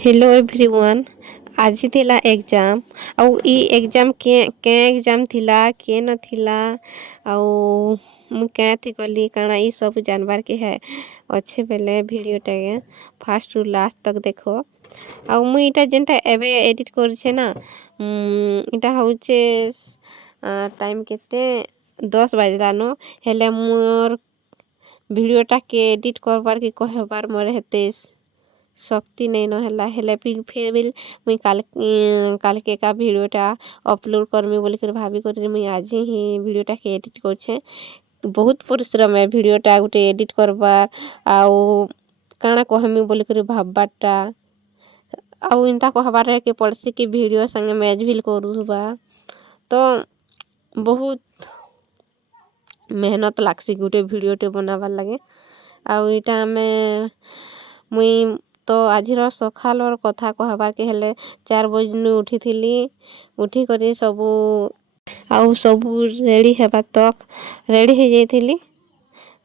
Hello everyone. आज थिला exam आउ ई एग्जाम के एग्जाम थिला के न थिला आउ मु क्या थी कली काना ई सब जानबार के है अच्छे बेले वीडियोटा के फास्ट रु लास्ट तक देखो। आउ मु इटा जेनटा एबे एडिट करछे ना इटा होचे टाइम केते 10 बजलानो हेले मोर वीडियोटा के एडिट करबार के कहबार मोर हेते शक्ति नहीं न ହେଲା हेले फिर भी मुई काल के का वीडियोटा अपलोड करमी बोली कर भाभी कर मुई आज ही वीडियोटा के एडिट करछे। बहुत परिश्रम है वीडियोटा गुटे एडिट करबार आउ काना कहमी बोली कर भाबबाटा आउ इनता कहबार है कि पड़सी की वीडियो संगे मैच भी करूबा तो बहुत मेहनत लागसी गुटे वीडियोटे बनाबार लगे। आउ इटा में मुई तो आजिर सखालर कथा कहबार के हेले 4 बजनु उठिथिली उठी करी सबू आउ सबू रेडी हेबा तक रेडी हो जाइथिली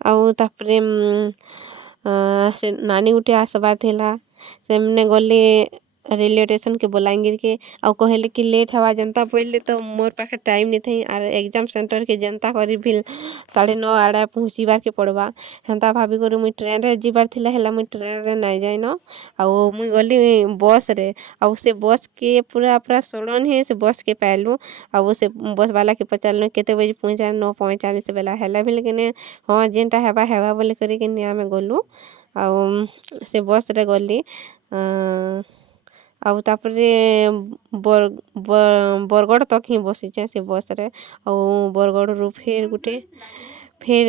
आउ तापरे से नानी गुटे आसबार थिला से मने गले रेलवे स्टेशन के बलांगीर के आउ कहले कि लेट हवा जनता पड़ले तो मोर पाखे टाइम नहीं थी और एग्जाम सेंटर के जनता करी भी 9:30 आड़े पहुँचीबार के पड़बा हेन्ता भाभी करी मुई ट्रेन रे जीबार थिला हेला मुई ट्रेन रे नहीं जाइन आउ मुई गली बस रे आउ से बस के पूरा सड़न है से बस के पाइलु आउ से बस वाला के पचारलु केते बजे पहुँचा 9:45 बेला हेला भी लेकिन हाँ जेनटा हेबा बोली करी कि आमे गलु आउ से बस रे गली आउ तापरे बरगड़ तक ही बसीचे से बस रे आउ बरगड़ रु फिर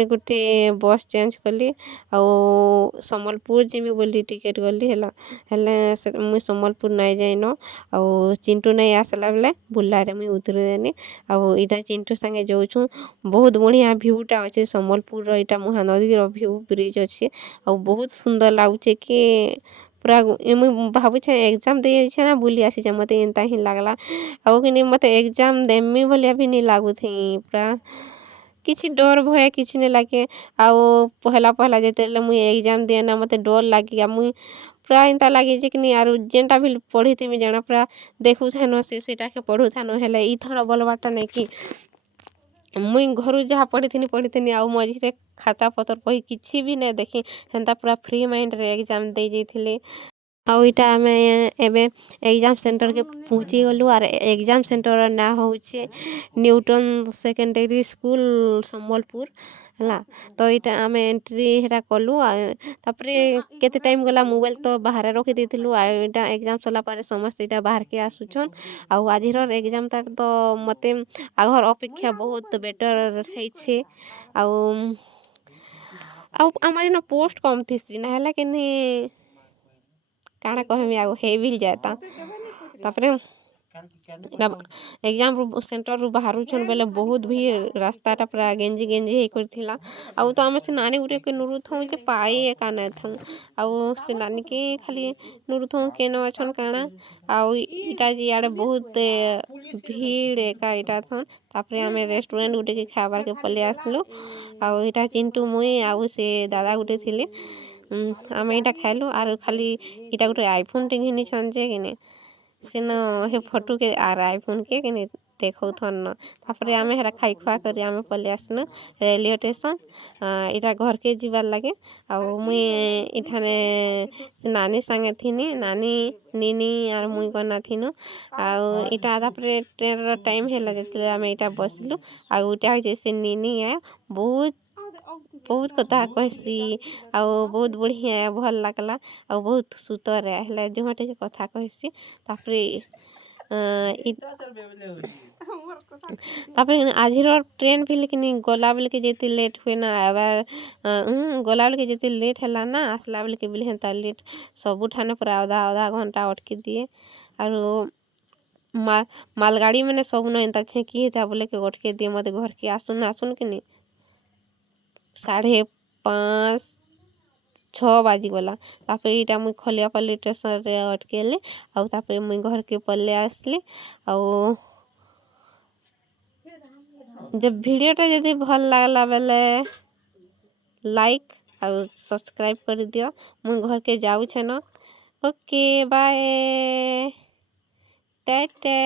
गुटे बस चेंज कली आउ सम्बलपुर जिमी बोली टिकेट गली हेला हेले मुई सम्बलपुर नहीं जाइन आउ चिंटू नहीं आसला बेले बुल्लारे मुई उतरी देनी आउ इटा चिंटू संगे जाऊछु। बहुत बढ़िया व्यूटा अच्छे सम्बलपुर इटा महानदी रो व्यू ब्रिज अच्छे आउ बहुत सुंदर लागुचे कि पूरा मुई भाबुछे एग्जाम दे छे ना बुली आसी मते एंता ही लागला आउ कि मते एग्जाम देमी भलिया भी नहीं लागुथी पूरा किसी डर भय किसी नहीं लागे आउ पहला जेते मुई एग्जाम देना मते डर लागिया मुई पूरा एंता लगे जे कि आरु जेनटा भी पढ़ी थी जाना पूरा देखु थानो सेटा के पढ़ु थानो हेले इथर बोलबाटा नहीं कि मुई घरु जहाँ पढ़ी आउ मझे खाता पतर बही किसी भी नहीं देखी हेन्ता पूरा फ्री माइंड रे एग्जाम दे जाइथिली आउ इटा आमे एबे एग्जाम सेंटर के पहुँची गलु और एग्जाम सेंटर ना होचे न्यूटन सेकेंडरी स्कूल सम्बलपुर हला तो इटा आमे एंट्री हेरा कलु तापरे केते टाइम गला मोबाइल तो बाहर रखी देथिलु आ इटा एग्जाम सला पारे समस्त इटा बाहर के आसुछन आउ आजिर एग्जाम ता तो मते आघर अपेक्षा बहुत बेटर हेछे आउ आमार न पोस्ट कम थिसी ना हला केने काना कहमी आउ हे भी जाता तापरे एग्जाम सेंटर रु बाहर छन बेले बहुत भीड़ रास्ताटा पूरा गेंजी हे करथिला आउ तो आमे से नानी गुटे के नुरुथौ जे पाई एका नै थौ आउ से नानी के खाली नुरुथौ केनो अछन काना आउ इटा जी आड़े बहुत भीड़ एका इटा थन तापरे आमे रेस्टोरेंट गुटे के खाबार के पले आसलु आउ इटा चिंटू मुई आउ से दादा गुटे थिले आमे इटा खाइलु आर खाली इटा गुटे आईफोन टे घिनी छन जे किने सेन हे फोटो के आर आईफोन के किने देखौ थन तापरे आमे हेरा खाई खुआ करी आमे पले आसनु रेलवे स्टेशन इटा घर के जीवार लागे आउ मुई इठाने नानी संगे थिनी नानी नीनी और मुई गना थिनु आउ इटा तापरे ट्रेन रो टाइम हेला जेतले आमे इटा बसलु आउ इटा जैसे नीनी है बहुत कथा कहसी आउ बहुत बढ़िया भल लागला आउ बहुत सुतर है हेला जोहटे के कथा कहसी तापरे तापरे आजिर ट्रेन भी लेकिन गला बेल के जेती लेट हुए ना आबार गला बेल के जेती लेट हैला ना आसला बेल के बिल हेंता लेट सबू ठाने पूरा आधा घंटा अटकी दिए और मालगाड़ी में सब न एंता छेकी हेता बोले के अटके दिए मते घर के आसुन के नहीं 5:30 6 बाजी गला तापरे इटा मुई खलियापल्ली स्टेशन रे अटकेले आउ तापरे मुई घर के पल्ले आसली आउ जब वीडियोटा जदि भल लागला बेले लाइक और सब्सक्राइब कर दियो मुई घर के जाऊ छे न ଓକେ ବାଏ ଟାଟା।